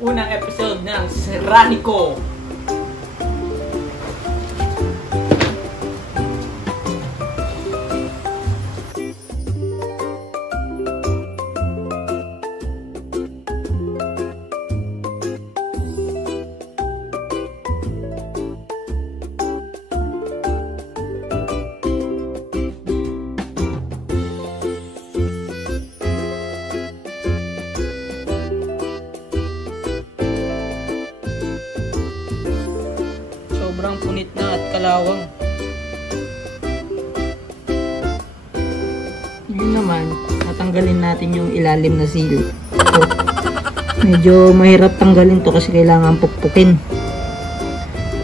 unang episode ng Serranico. Sobrang punit na at kalawang. Yun naman, natanggalin natin yung ilalim na seal. So, medyo mahirap tanggalin to kasi kailangan pukpukin.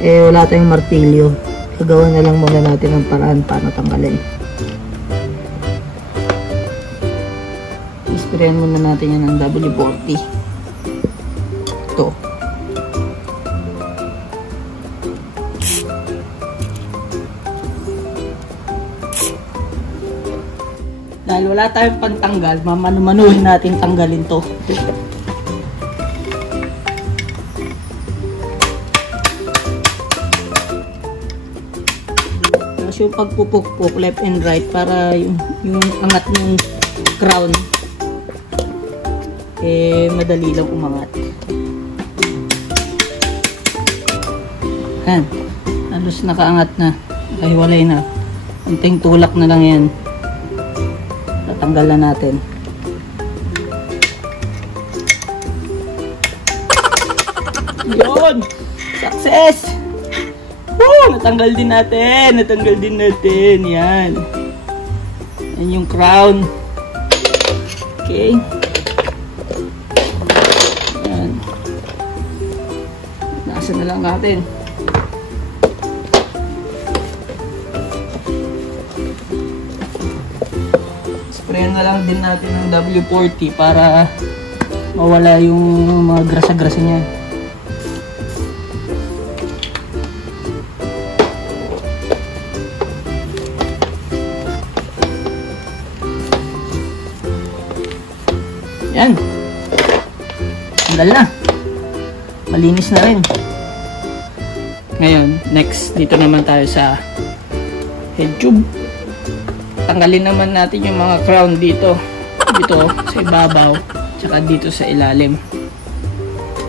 Eh, wala tayong martilyo. Gagawa na lang muna natin ang paraan paano tanggalin. Isprayan muna natin yan ng WD-40. Ito. Dahil wala tayong pantanggal, mamanu-manuhin natin tanggalin to. Tapos yung pagpupukpuk left and right para yung angat ng crown eh madali lang umangat. Yan. Halos nakaangat na. Nakahiwalay na. Kunting tulak na lang yan. Tatanggalan natin. Yun! Success! Woo! Natanggal din natin. Natanggal din natin. Yan. Yan yung crown. Okay. Yan. Nasa na lang natin. Sprayan na lang din natin ng W40 para mawala yung mga grasa-grasa niya. Yan. Tanggal na. Malinis na rin. Ngayon, next, dito naman tayo sa head tube. Tanggalin naman natin yung mga crown dito sa ibabaw tsaka dito sa ilalim.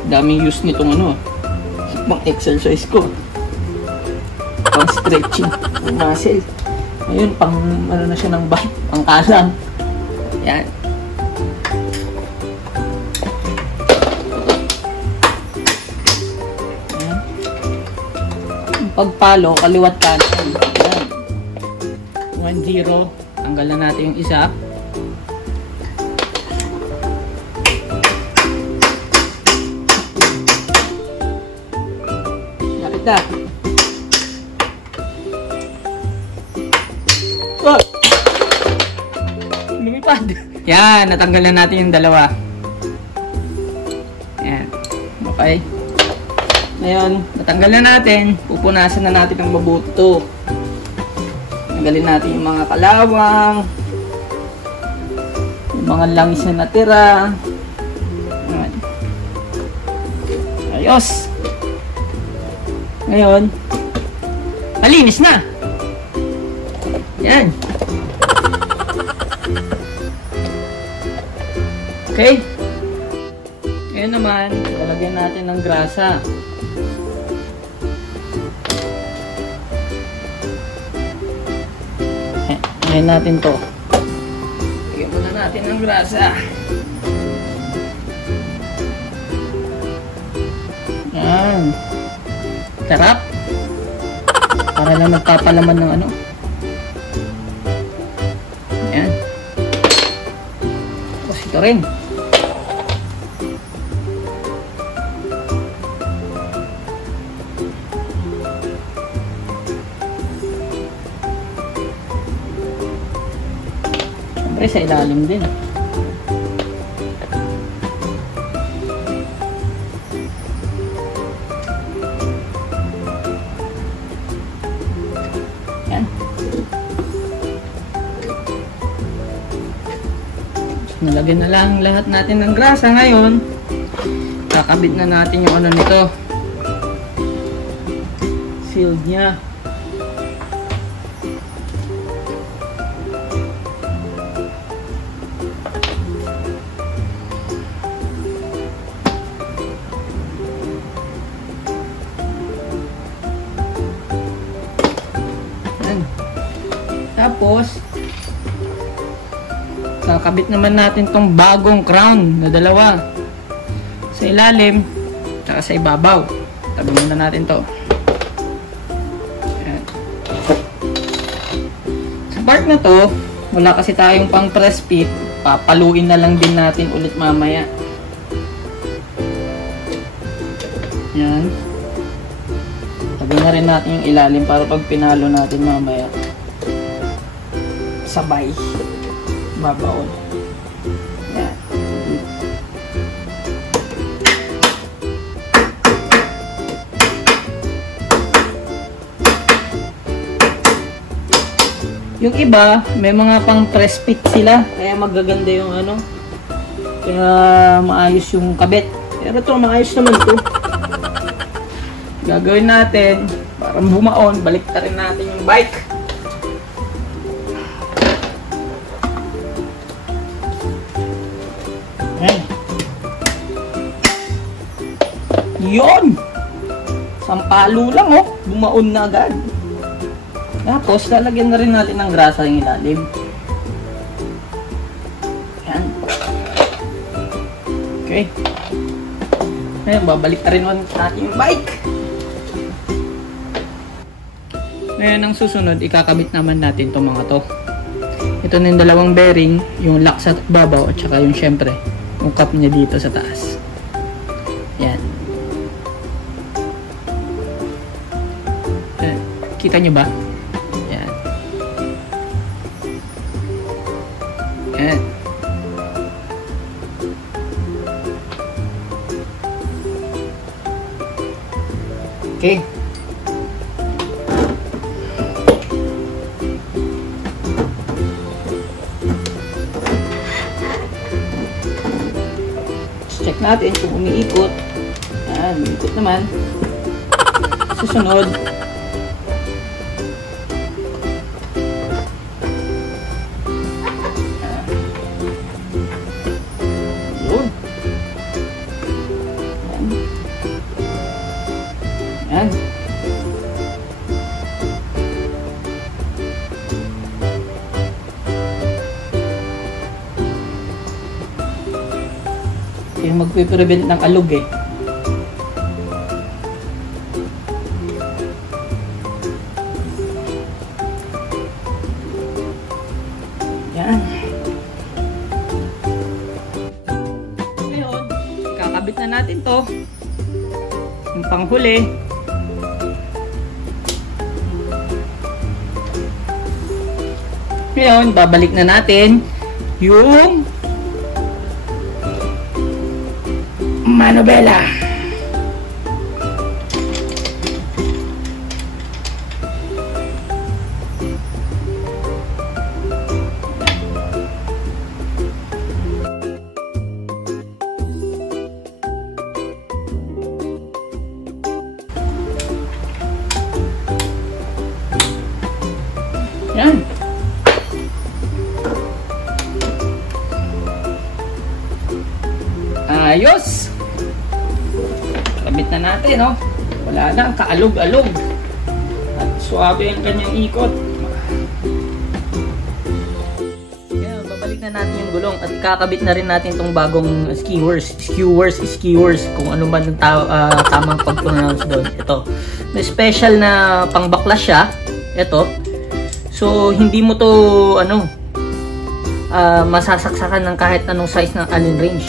Daming use nitong pang exercise ko, pang stretching ng muscle. Ngayon pang na siya ng back, pang kalang. Yan. Pagpalo kaliwat kanan. 1-0, tanggalan natin yung isa. Lapit na. Oh! Lumipad. Yan, natanggalan natin yung dalawa. Yan. Okay. Ngayon, natanggal na natin. Pupunasan na natin ng mabuti ito. Tanggalin natin yung mga kalawang, yung mga langis na natira. Ayos. Ngayon, malinis na. Yan. Okay. Ngayon naman, lalagyan natin ng grasa. Ngayon natin to. Lagyan muna natin ng grasa. Yan. Sarap. Para lang magpapalaman ng Yan. Tapos ito rin. Siyempre sa ilalim din. Yan. Nalagyan na lang lahat natin ng grasa ngayon. kakabit na natin yung ano nito, shield nya. Tapos kakabit naman natin tong bagong crown na dalawa sa ilalim at sa ibabaw. Tabi muna natin to. Ayan. Sa part na to, wala kasi tayong pang press fit, papaluin na lang din natin ulit mamaya. Ayan. Tabi na rin natin yung ilalim para pag pinalo natin mamaya sabay babaon. Yan. Yung iba may mga pang press fit sila kaya magaganda yung ano, kaya maayos yung kabit, pero ito maayos naman ito. Gagawin natin para bumaon, baliktarin natin yung bike. Ayan. Yun! Sampalo lang oh, bumaon na agad. Tapos lalagyan na rin natin ng grasa yung ilalim. Ayan. Okay. Ayan, babalik na rin natin yung bike. Ngayon ang susunod, ikakabit naman natin itong mga to. Ito na yung dalawang bearing, yung lock sa babaw at saka yung syempre yung cup niya dito sa taas. Yan. Kita nyo ba? Yan. Yan. Okay. Check natin kung umiikot. Ayan, umiikot naman. Susunod. Yun. Ayan. Yung magpe-prevent ng alog eh. Yan. Ngayon, kakabit na natin to. Yung panghuli. Ngayon, babalik na natin yung manobela. Yan. Ayos. Kabit na natin, no? Wala na, kaalog-alog. At suwabe ang kanyang ikot. Ngayon, babalik na natin yung gulong at kakabit na rin natin itong bagong skewers. Skewers, kung ano man ang tamang pag-pronounce doon. Ito. May special na pangbaklas siya. Ito. So, hindi mo to, masasaksakan ng kahit anong size ng allen range.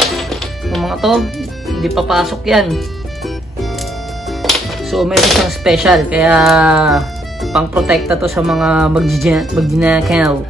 Yung mga to, hindi papasok yan. So, meron siyang special. Kaya, pang-protekta to sa mga magjinakaw.